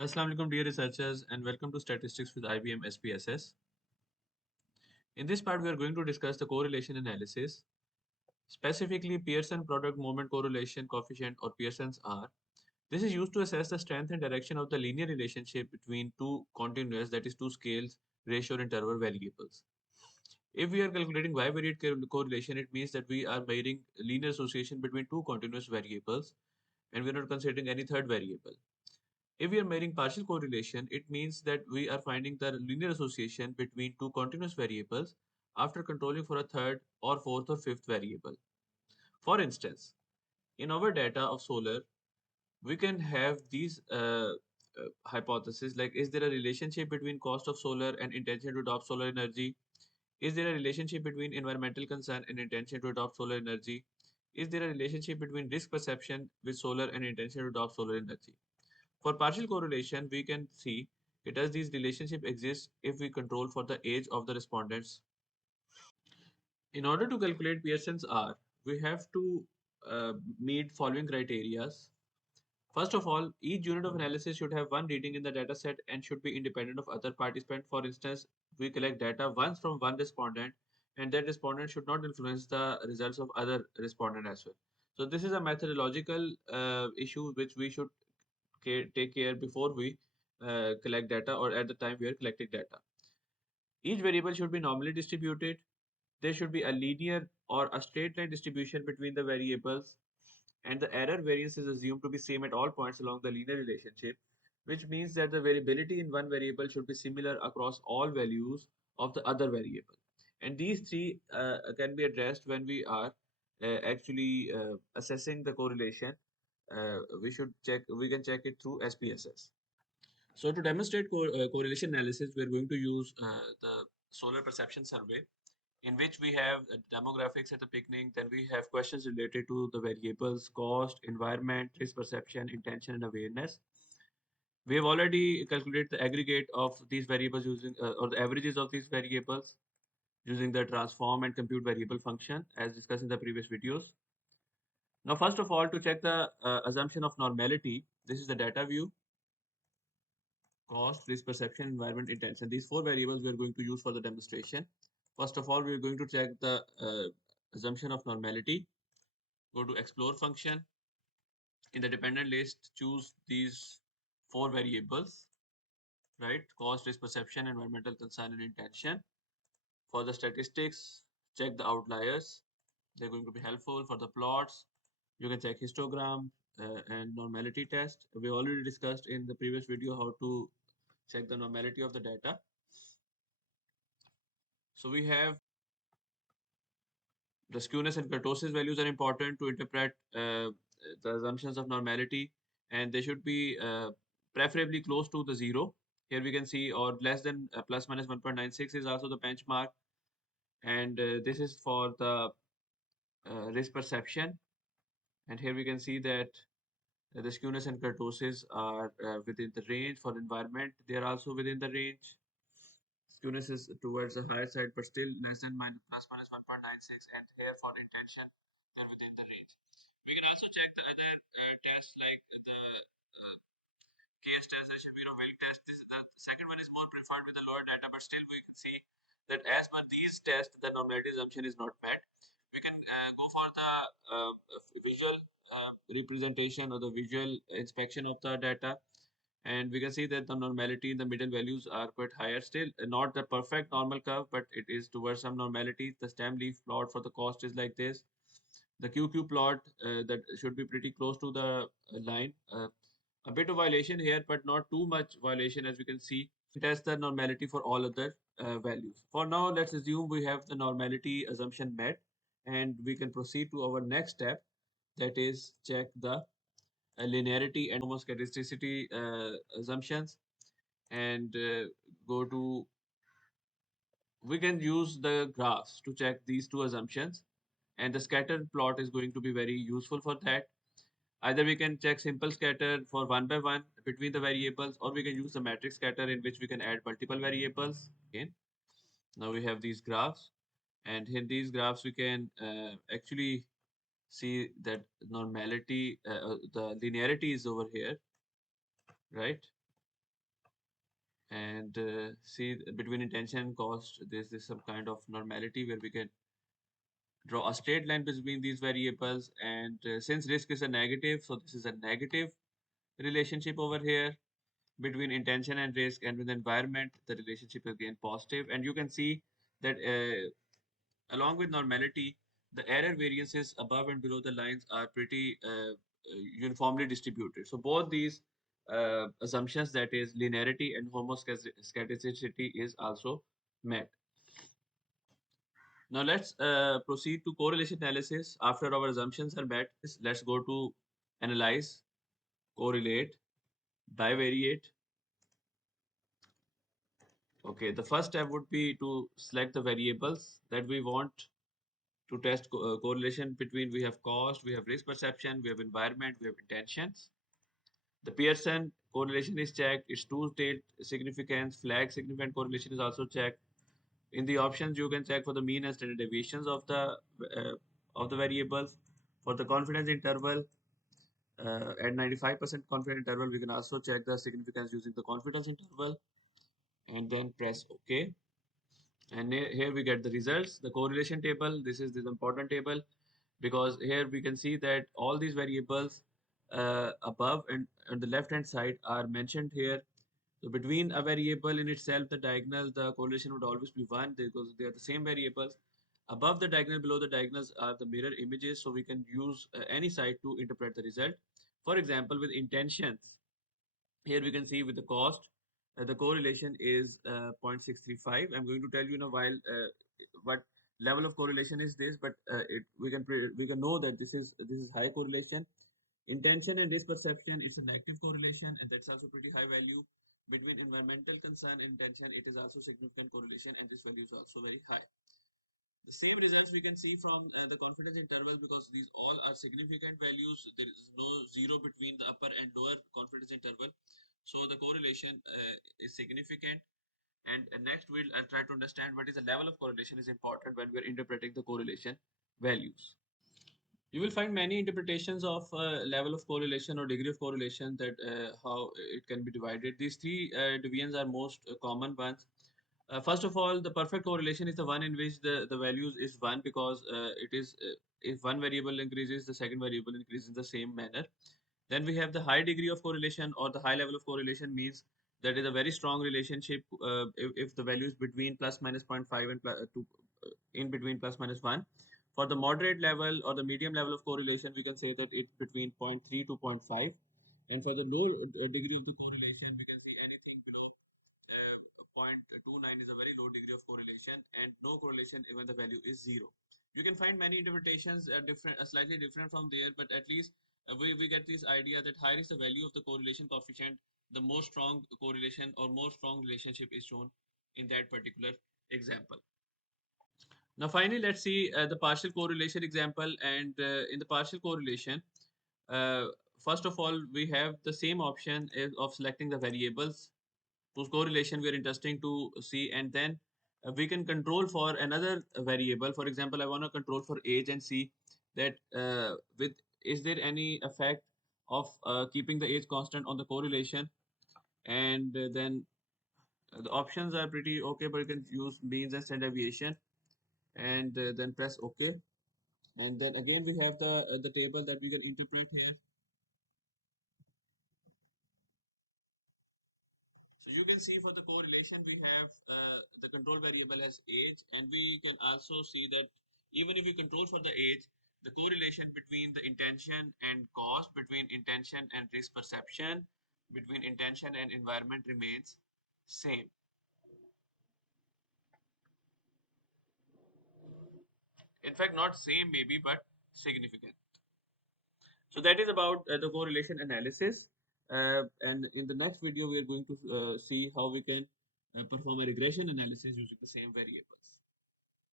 Assalamu alaikum dear researchers and welcome to Statistics with IBM SPSS. In this part we are going to discuss the correlation analysis, specifically Pearson product moment correlation coefficient or Pearson's R. This is used to assess the strength and direction of the linear relationship between two continuous, that is two scales, ratio or interval variables. If we are calculating bivariate correlation, it means that we are measuring linear association between two continuous variables and we are not considering any third variable. If we are measuring partial correlation, it means that we are finding the linear association between two continuous variables after controlling for a third or fourth or fifth variable. For instance, in our data of solar, we can have these hypotheses like, is there a relationship between cost of solar and intention to adopt solar energy? Is there a relationship between environmental concern and intention to adopt solar energy? Is there a relationship between risk perception with solar and intention to adopt solar energy? For partial correlation, we can see it does these relationship exist if we control for the age of the respondents. In order to calculate Pearson's R, we have to meet following criteria. First of all, each unit of analysis should have one reading in the data set and should be independent of other participants. For instance, we collect data once from one respondent and that respondent should not influence the results of other respondent as well. So this is a methodological issue which we should take care before we collect data or at the time we are collecting data. Each variable should be normally distributed. There should be a linear or a straight line distribution between the variables, and the error variance is assumed to be same at all points along the linear relationship, which means that the variability in one variable should be similar across all values of the other variable. And these three can be addressed when we are actually assessing the correlation. We can check it through SPSS. So to demonstrate correlation analysis, we're going to use the solar perception survey, in which we have demographics at the beginning, then we have questions related to the variables, cost, environment, risk perception, intention, and awareness. We have already calculated the aggregate of these variables using, or the averages of these variables using the transform and compute variable function as discussed in the previous videos. Now, first of all, to check the assumption of normality, this is the data view. Cost, risk perception, environment, intention. These four variables we are going to use for the demonstration. First of all, we are going to check the assumption of normality. Go to explore function. In the dependent list, choose these four variables, right? Cost, risk perception, environmental concern, and intention. For the statistics, check the outliers. They're going to be helpful for the plots. You can check histogram and normality test. We already discussed in the previous video how to check the normality of the data. So we have the skewness and kurtosis values are important to interpret the assumptions of normality, and they should be preferably close to the zero. Here we can see, or less than plus minus 1.96 is also the benchmark, and this is for the risk perception. And here we can see that the skewness and kurtosis are within the range. For environment, they are also within the range. Skewness is towards the higher side, but still less than plus minus 1.96. And here for intention, they're within the range. We can also check the other tests like the case test, the Shapiro-Wilk test. The second one is more preferred with the lower data, but still we can see that as per these tests, the normality assumption is not met. We can go for the visual representation or the visual inspection of the data, and we can see that the normality in the middle values are quite higher. Still not the perfect normal curve, but it is towards some normality. The stem leaf plot for the cost is like this. The QQ plot that should be pretty close to the line. A bit of violation here, but not too much violation, as we can see. Test the normality for all other values. For now, let's assume we have the normality assumption met, and we can proceed to our next step, that is check the linearity and homoscedasticity assumptions, and go to, we can use the graphs to check these two assumptions, and the scatter plot is going to be very useful for that. Either we can check simple scatter for one by one between the variables, or we can use the matrix scatter in which we can add multiple variables. Again, now we have these graphs, and in these graphs we can actually see that normality, the linearity is over here, right? and see between intention and cost, there's this some kind of normality where we can draw a straight line between these variables. And since risk is a negative, so this is a negative relationship over here between intention and risk. And with the environment, the relationship is again positive. And you can see that along with normality, the error variances above and below the lines are pretty uniformly distributed. So both these assumptions, that is linearity and homoscedasticity, is also met. Now let's proceed to correlation analysis. After our assumptions are met, let's go to analyze, correlate, bivariate. Okay, the first step would be to select the variables that we want to test correlation between. We have cost, we have risk perception, we have environment, we have intentions. The Pearson correlation is checked. Its two-state significance, flag significant correlation is also checked. In the options, you can check for the mean and standard deviations of the variables. For the confidence interval, at 95% confidence interval, we can also check the significance using the confidence interval, and then press OK. And here we get the results. The correlation table. This is this important table because here we can see that all these variables above and on the left hand side are mentioned here. So between a variable in itself, the diagonal, the correlation would always be 1 because they are the same variables. Above the diagonal, below the diagonals are the mirror images, so we can use any side to interpret the result. For example, with intentions, here we can see with the cost, the correlation is 0.635. I'm going to tell you in a while what level of correlation is this, but we can know that this is high correlation. Intention and risk perception, it's a negative correlation, and that's also pretty high value. Between environmental concern and intention, it is also significant correlation, and this value is also very high. The same results we can see from the confidence interval because these all are significant values. There is no zero between the upper and lower confidence interval. So the correlation is significant. And next I'll try to understand what is the level of correlation is important when we're interpreting the correlation values. You will find many interpretations of level of correlation or degree of correlation, that how it can be divided. These three divisions are most common ones. First of all, the perfect correlation is the one in which the values is 1 because it is if one variable increases, the second variable increases in the same manner. Then we have the high degree of correlation or the high level of correlation, means that is a very strong relationship if the value is between plus minus zero point 0.5 and in between plus minus 1. For the moderate level or the medium level of correlation, we can say that it's between zero point 0.3 to zero point 0.5. And for the low degree of the correlation, we can see anything below 0.29 is a very low degree of correlation, and no correlation even the value is 0. You can find many interpretations slightly different from there, but at least we get this idea that higher is the value of the correlation coefficient, the more strong correlation or more strong relationship is shown in that particular example. Now, finally, let's see the partial correlation example. And in the partial correlation, uh, first of all, we have the same option of selecting the variables whose correlation we are interested to see, and then we can control for another variable. For example, I want to control for age and see that with is there any effect of keeping the age constant on the correlation. And then the options are pretty okay, but you can use means and standard deviation, and then press OK. And then again we have the table that we can interpret here. So you can see for the correlation we have the control variable as age, and we can also see that even if we control for the age, the correlation between the intention and cost, between intention and risk perception, between intention and environment remains same. In fact, not same maybe, but significant. So that is about the correlation analysis. And in the next video, we are going to see how we can perform a regression analysis using the same variables.